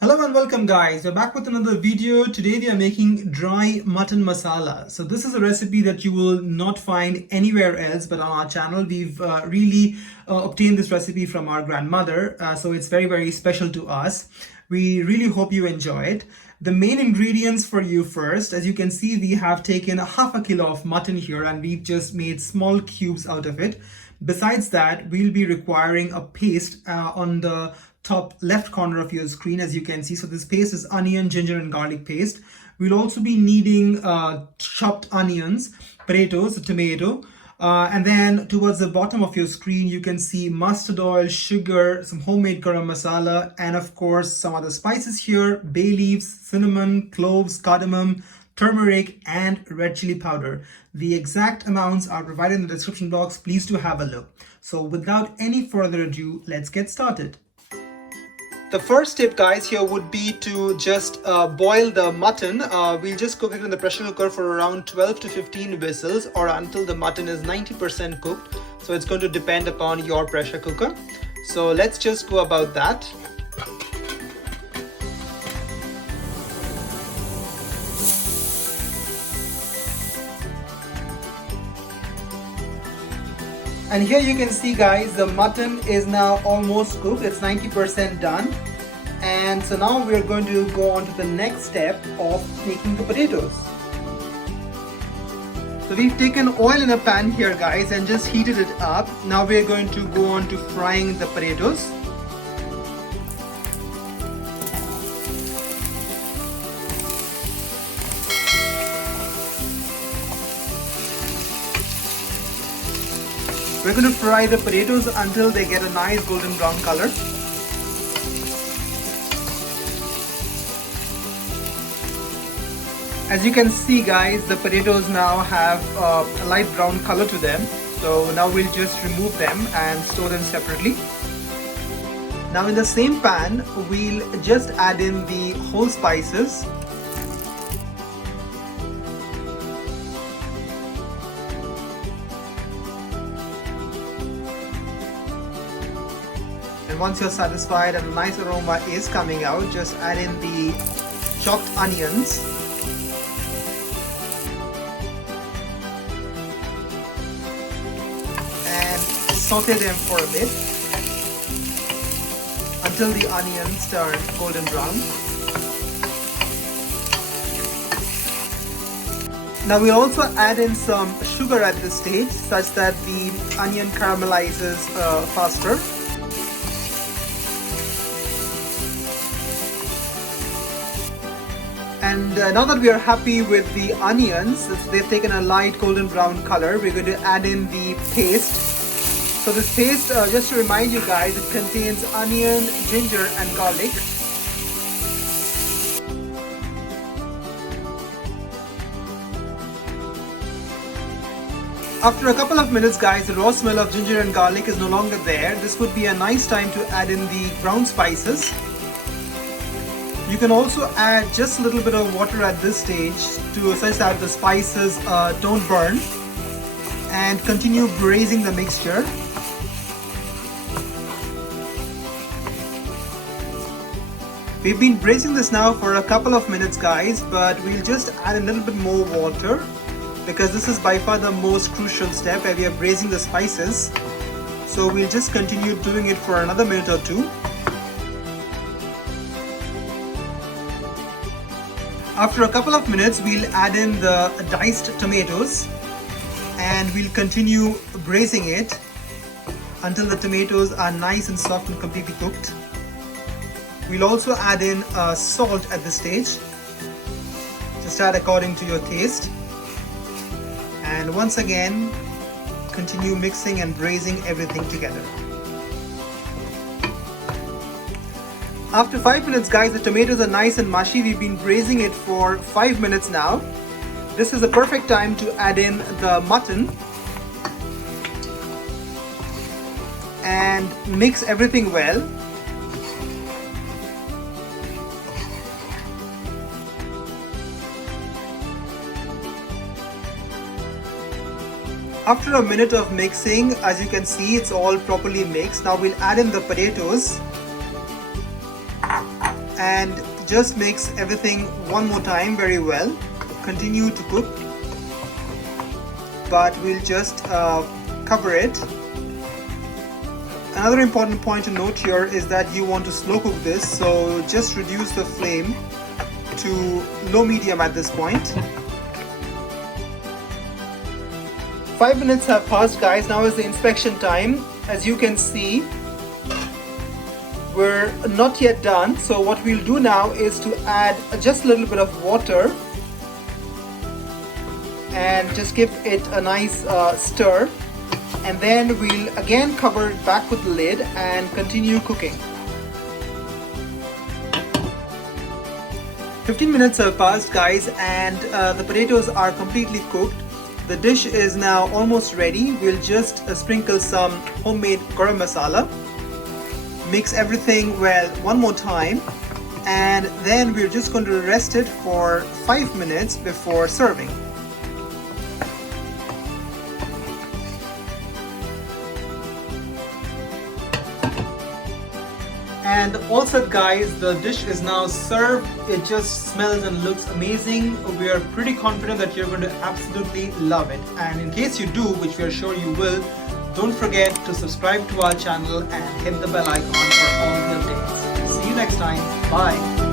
Hello and welcome guys, we're back with another video. Today we are making dry mutton masala. So this is a recipe that you will not find anywhere else but on our channel. We've really obtained this recipe from our grandmother, so it's very special to us. We really hope you enjoy it. The main ingredients for you first, as you can see, we have taken half a kilo of mutton here and we've just made small cubes out of it. Besides that, we'll be requiring a paste on the top left corner of your screen, as you can see. So this paste is onion, ginger and garlic paste. We'll also be needing chopped onions, potatoes, a tomato, and then towards the bottom of your screen you can see mustard oil, sugar, some homemade garam masala, and of course some other spices here: bay leaves, cinnamon, cloves, cardamom, turmeric and red chili powder. The exact amounts are provided in the description box. Please do have a look. So without any further ado, let's get started. The first tip guys here would be to just boil the mutton. We'll just cook it in the pressure cooker for around 12 to 15 whistles or until the mutton is 90% cooked. So it's going to depend upon your pressure cooker. So let's just go about that. And here you can see guys, the mutton is now almost cooked. It's 90% done. And so now we're going to go on to the next step of making the potatoes. So we've taken oil in a pan here guys and just heated it up. Now we're going to go on to frying the potatoes. We're going to fry the potatoes until they get a nice golden brown color. As you can see guys, the potatoes now have a light brown color to them. So now we'll just remove them and store them separately. Now in the same pan, we'll just add in the whole spices. And once you're satisfied and a nice aroma is coming out, just add in the chopped onions. And saute them for a bit until the onions turn golden brown. Now we'll also add in some sugar at this stage such that the onion caramelizes faster. And now that we are happy with the onions, they've taken a light golden brown color, we're going to add in the paste. So this paste, just to remind you guys, it contains onion, ginger and garlic. After a couple of minutes guys, the raw smell of ginger and garlic is no longer there. This would be a nice time to add in the brown spices. You can also add just a little bit of water at this stage to such that the spices don't burn, and continue braising the mixture. We've been braising this now for a couple of minutes guys, but we'll just add a little bit more water because this is by far the most crucial step where we are braising the spices. So we'll just continue doing it for another minute or two. After a couple of minutes, we'll add in the diced tomatoes and we'll continue braising it until the tomatoes are nice and soft and completely cooked. We'll also add in salt at this stage. Just add according to your taste. And once again, continue mixing and braising everything together. After 5 minutes guys, the tomatoes are nice and mushy. We've been braising it for 5 minutes now. This is the perfect time to add in the mutton and mix everything well. After a minute of mixing, as you can see, it's all properly mixed. Now we'll add in the potatoes and just mix everything one more time very well. Continue to cook, but we'll just cover it. Another important point to note here is that you want to slow cook this, so just reduce the flame to low medium at this point. 5 minutes have passed, guys. Now is the inspection time. As you can see, we're not yet done, so what we'll do now is to add just a little bit of water and just give it a nice stir, and then we'll again cover it back with the lid and continue cooking. 15 minutes have passed, guys, and the potatoes are completely cooked. The dish is now almost ready. We'll just sprinkle some homemade Garam Masala. Mix everything well one more time, and then we're just going to rest it for 5 minutes before serving. And also, guys, the dish is now served. It just smells and looks amazing. We are pretty confident that you're going to absolutely love it. And in case you do, which we are sure you will, don't forget to subscribe to our channel and hit the bell icon for all the updates. See you next time. Bye.